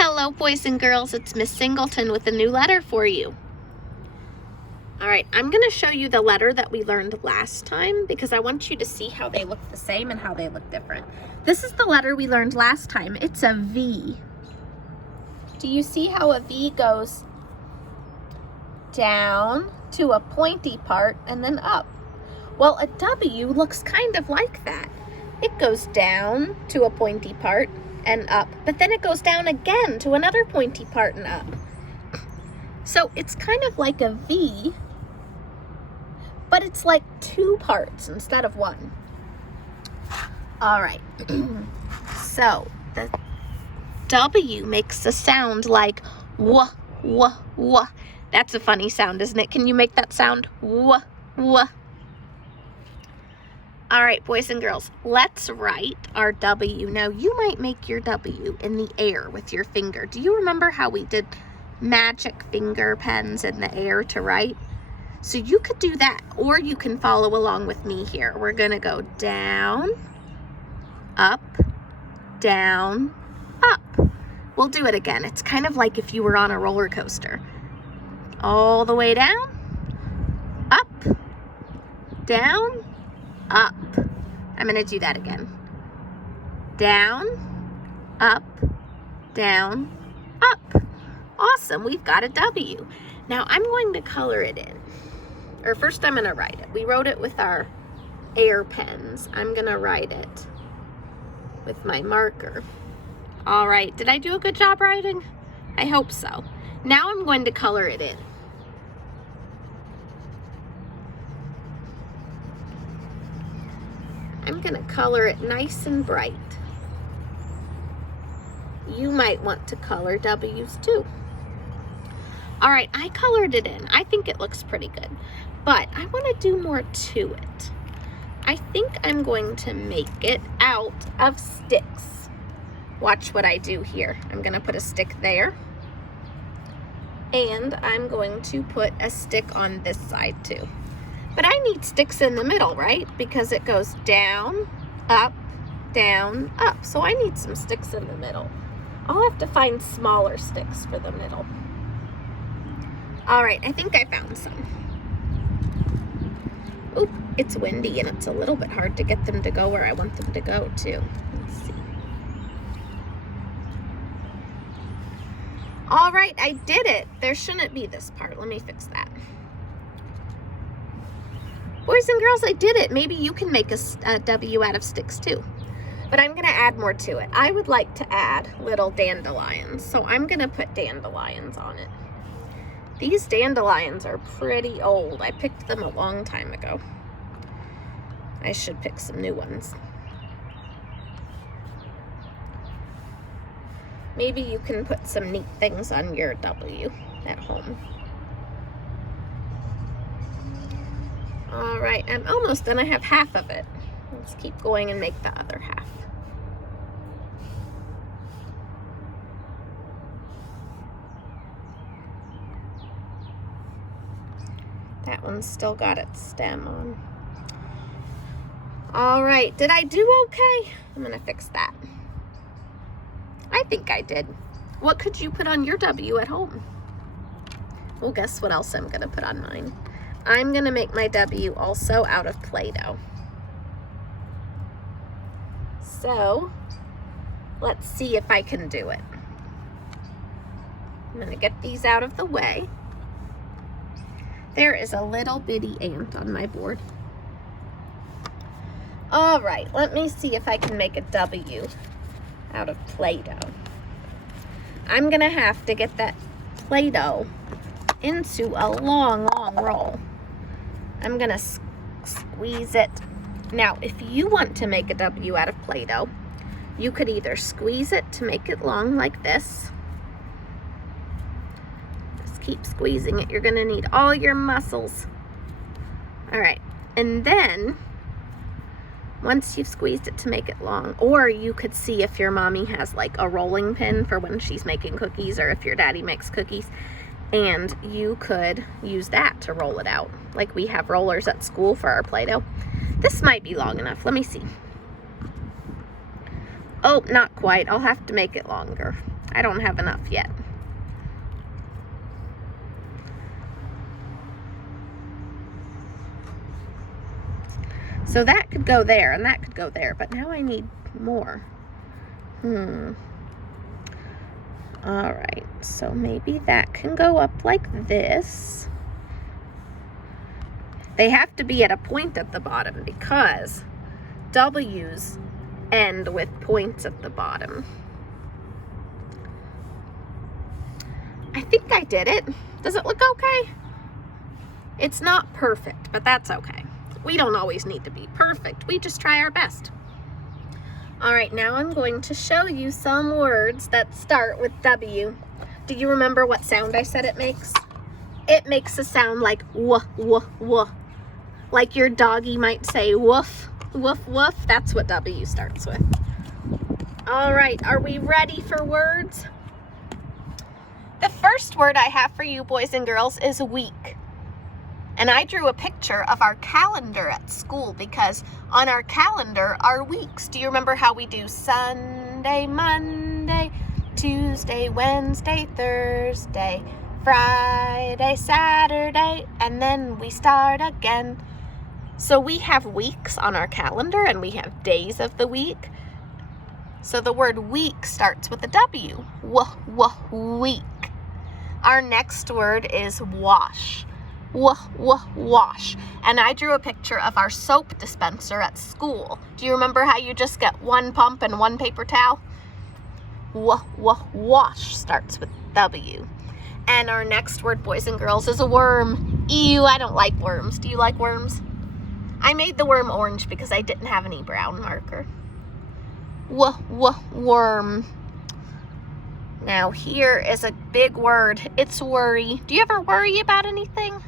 Hello, boys and girls. It's Miss Singleton with a new letter for you. All right, I'm going to show you the letter that we learned last time because I want you to see how they look the same and how they look different. This is the letter we learned last time. It's a V. Do you see how a V goes down to a pointy part and then up? Well, a W looks kind of like that. It goes down to a pointy part and up, but then it goes down again to another pointy part and up. So it's kind of like a V, but it's like two parts instead of one. All right, so the W makes a sound like wah, wah, wah. That's a funny sound, isn't it? Can you make that sound? Wah, wah. All right, boys and girls, let's write our W. Now, you might make your W in the air with your finger. Do you remember how we did magic finger pens in the air to write? So you could do that, or you can follow along with me here. We're gonna go down, up, down, up. We'll do it again. It's kind of like if you were on a roller coaster. All the way down, up, down, up. I'm going to do that again. Down, up, down, up. Awesome, we've got a W. Now I'm going to color it in. Or first I'm going to write it. We wrote it with our air pens. I'm going to write it with my marker. All right, did I do a good job writing? I hope so. Now I'm going to color it in. I'm going to color it nice and bright. You might want to color W's too. All right, I colored it in. I think it looks pretty good, but I want to do more to it. I think I'm going to make it out of sticks. Watch what I do here. I'm going to put a stick there, and I'm going to put a stick on this side too. But I need sticks in the middle, right? Because it goes down, up, down, up. So I need some sticks in the middle. I'll have to find smaller sticks for the middle. All right, I think I found some. Oop, it's windy and it's a little bit hard to get them to go where I want them to go too. Let's see. All right, I did it. There shouldn't be this part. Let me fix that. Boys and girls, I did it. Maybe you can make a W out of sticks too. But I'm going to add more to it. I would like to add little dandelions. So I'm going to put dandelions on it. These dandelions are pretty old. I picked them a long time ago. I should pick some new ones. Maybe you can put some neat things on your W at home. All right, I'm almost done. I have half of it. Let's keep going and make the other half. That one's still got its stem on. All right, did I do okay? I'm gonna fix that. I think I did. What could you put on your W at home? Well, guess what else I'm gonna put on mine? I'm gonna make my W also out of Play-Doh. So, let's see if I can do it. I'm gonna get these out of the way. There is a little bitty ant on my board. All right, let me see if I can make a W out of Play-Doh. I'm gonna have to get that Play-Doh into a long, long roll. I'm gonna squeeze it. Now, if you want to make a W out of Play-Doh, you could either squeeze it to make it long like this. Just keep squeezing it. You're gonna need all your muscles. All right, and then once you've squeezed it to make it long, or you could see if your mommy has like a rolling pin for when she's making cookies, or if your daddy makes cookies, and you could use that to roll it out. Like we have rollers at school for our Play-Doh. This might be long enough. Let me see. Oh, not quite. I'll have to make it longer. I don't have enough yet. So that could go there, and that could go there, but now I need more. All right, so maybe that can go up like this. They have to be at a point at the bottom because W's end with points at the bottom. I think I did it. Does it look okay? It's not perfect, but that's okay. We don't always need to be perfect. We just try our best. All right, now I'm going to show you some words that start with W. Do you remember what sound I said it makes? It makes a sound like woof, woof, woof. Like your doggy might say woof, woof, woof. That's what W starts with. All right, are we ready for words? The first word I have for you, boys and girls, is week. And I drew a picture of our calendar at school because on our calendar are weeks. Do you remember how we do Sunday, Monday, Tuesday, Wednesday, Thursday, Friday, Saturday, and then we start again. So we have weeks on our calendar and we have days of the week. So the word week starts with a W. Week. Our next word is wash. Wash. And I drew a picture of our soap dispenser at school. Do you remember how you just get one pump and one paper towel? Wash starts with W. And our next word, boys and girls, is a worm. Ew, I don't like worms. Do you like worms? I made the worm orange because I didn't have any brown marker. Worm. Now here is a big word. It's worry. Do you ever worry about anything?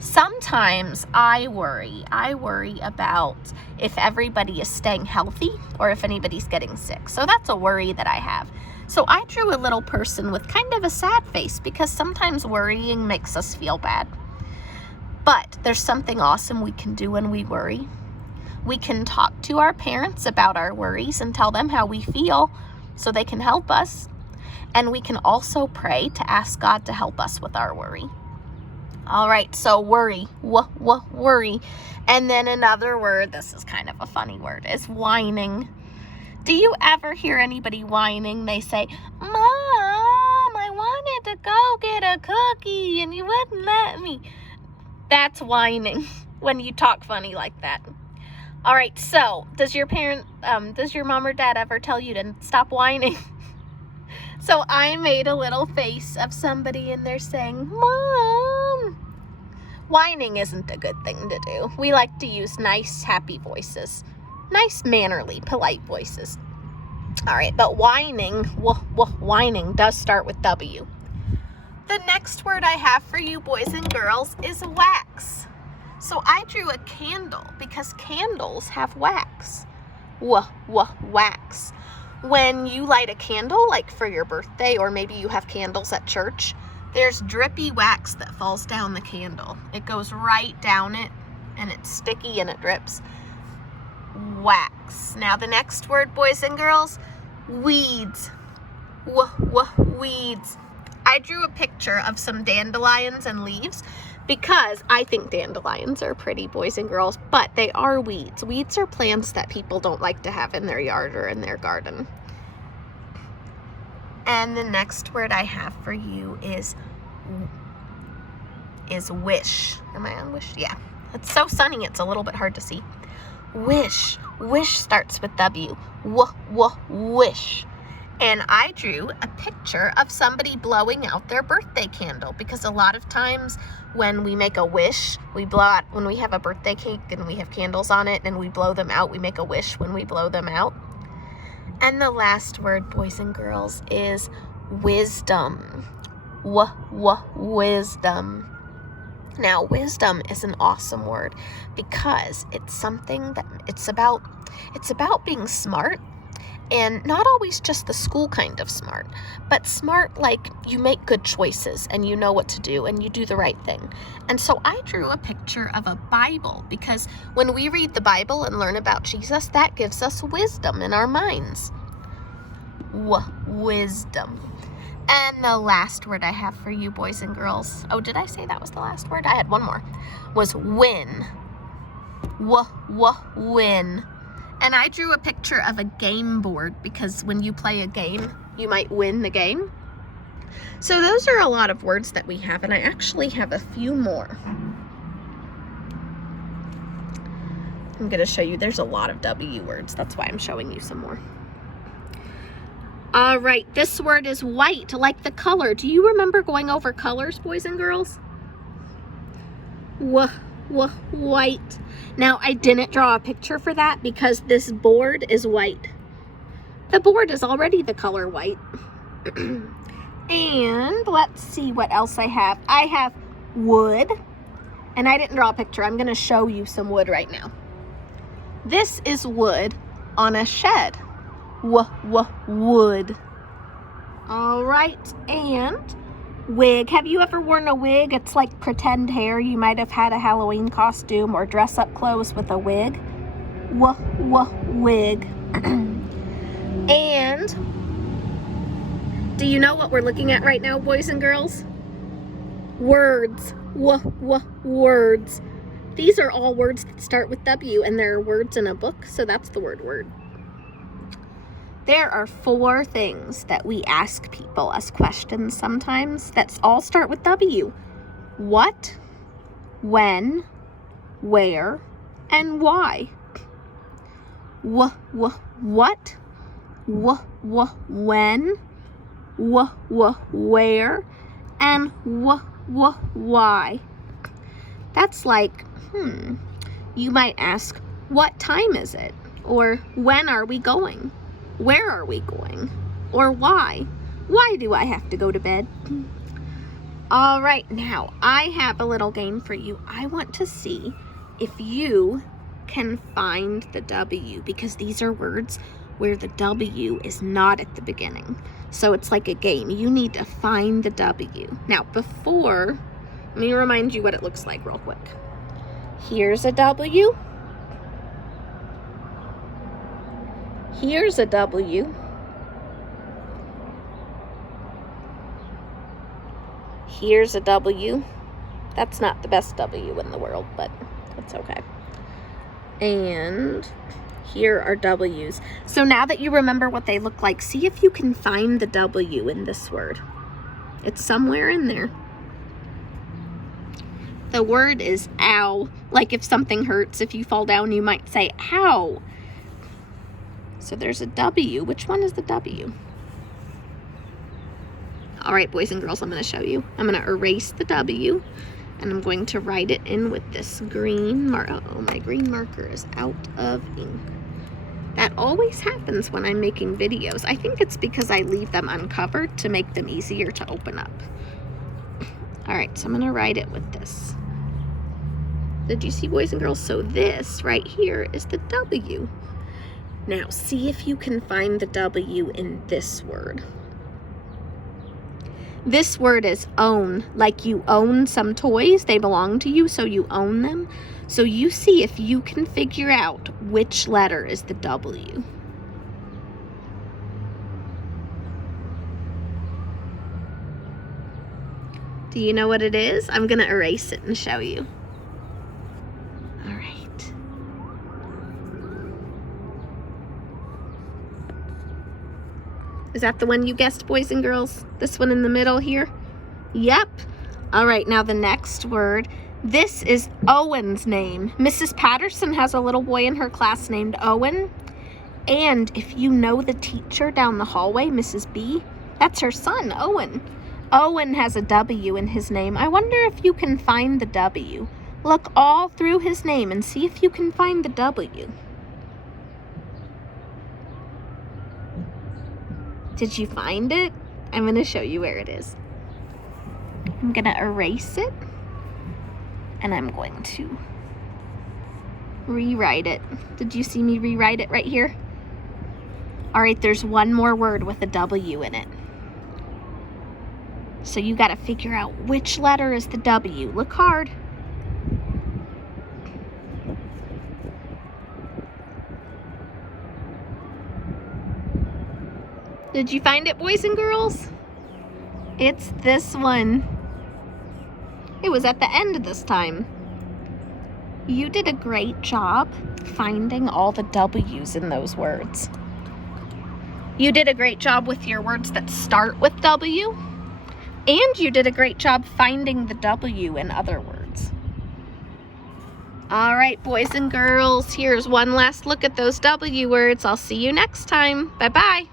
Sometimes I worry. I worry about if everybody is staying healthy or if anybody's getting sick. So that's a worry that I have. So I drew a little person with kind of a sad face because sometimes worrying makes us feel bad. But there's something awesome we can do when we worry. We can talk to our parents about our worries and tell them how we feel so they can help us. And we can also pray to ask God to help us with our worry. All right, so worry, worry. And then another word, this is kind of a funny word, is whining. Do you ever hear anybody whining? They say, Mom, I wanted to go get a cookie and you wouldn't let me. That's whining when you talk funny like that. All right, so does your mom or dad ever tell you to stop whining? So I made a little face of somebody and they're saying, Mom. Whining isn't a good thing to do. We like to use nice, happy voices. Nice, mannerly, polite voices. All right, but whining does start with W. The next word I have for you, boys and girls, is wax. So I drew a candle because candles have wax. Wax. When you light a candle, like for your birthday, or maybe you have candles at church, there's drippy wax that falls down the candle. It goes right down it, and it's sticky and it drips. Wax. Now the next word, boys and girls, weeds. Weeds. I drew a picture of some dandelions and leaves because I think dandelions are pretty, boys and girls, but they are weeds. Weeds are plants that people don't like to have in their yard or in their garden. And the next word I have for you is wish. Am I on wish? Yeah. It's so sunny, it's a little bit hard to see. Wish. Wish starts with W. Wish. And I drew a picture of somebody blowing out their birthday candle because a lot of times when we make a wish, we blow out, when we have a birthday cake and we have candles on it and we blow them out, we make a wish when we blow them out. And the last word, boys and girls, is wisdom. Wisdom. Now, wisdom is an awesome word because it's something that it's about being smart. And not always just the school kind of smart, but smart like you make good choices and you know what to do and you do the right thing. And so I drew a picture of a Bible because when we read the Bible and learn about Jesus, that gives us wisdom in our minds. Wisdom. And the last word I have for you, boys and girls, oh, did I say that was the last word? I had one more, was win. Win. And I drew a picture of a game board because when you play a game, you might win the game. So those are a lot of words that we have, and I actually have a few more. I'm going to show you, there's a lot of W words. That's why I'm showing you some more. All right, this word is white, like the color. Do you remember going over colors, boys and girls? White. Now, I didn't draw a picture for that because this board is white. The board is already the color white. And let's see what else I have. I have wood, and I didn't draw a picture. I'm going to show you some wood right now. This is wood on a shed. Wood. All right, and wig. Have you ever worn a wig? It's like pretend hair. You might have had a Halloween costume or dress up clothes with a wig. Wig. And do you know what we're looking at right now, boys and girls? Words. Words. These are all words that start with W, and there are words in a book, so that's the word. There are 4 things that we ask people as questions sometimes that all start with W. What, when, where, and why. What, when, where, and why. That's like, you might ask, what time is it? Or when are we going? Where are we going? Or why? Why do I have to go to bed? All right, now I have a little game for you. I want to see if you can find the W, because these are words where the W is not at the beginning. So it's like a game. You need to find the W. Now, before, let me remind you what it looks like real quick. Here's a W. Here's a W. Here's a W. That's not the best W in the world, but that's okay. And here are W's. So now that you remember what they look like, see if you can find the W in this word. It's somewhere in there. The word is ow. Like if something hurts, if you fall down, you might say ow. So there's a W. Which one is the W? All right, boys and girls, I'm going to show you. I'm going to erase the W, and I'm going to write it in with this green marker. Oh, my green marker is out of ink. That always happens when I'm making videos. I think it's because I leave them uncovered to make them easier to open up. All right, so I'm going to write it with this. Did you see, boys and girls? So this right here is the W. Now, see if you can find the W in this word. This word is own, like you own some toys. They belong to you, so you own them. So you see if you can figure out which letter is the W. Do you know what it is? I'm going to erase it and show you. All right. Is that the one you guessed, boys and girls? This one in the middle here? Yep. All right, now the next word. This is Owen's name. Mrs. Patterson has a little boy in her class named Owen. And if you know the teacher down the hallway, Mrs. B, that's her son, Owen. Owen has a W in his name. I wonder if you can find the W. Look all through his name and see if you can find the W. Did you find it? I'm going to show you where it is. I'm going to erase it, and I'm going to rewrite it. Did you see me rewrite it right here? All right, there's one more word with a W in it. So you got to figure out which letter is the W. Look hard. Did you find it, boys and girls? It's this one. It was at the end this time. You did a great job finding all the W's in those words. You did a great job with your words that start with W, and you did a great job finding the W in other words. All right, boys and girls, here's one last look at those W words. I'll see you next time. Bye-bye.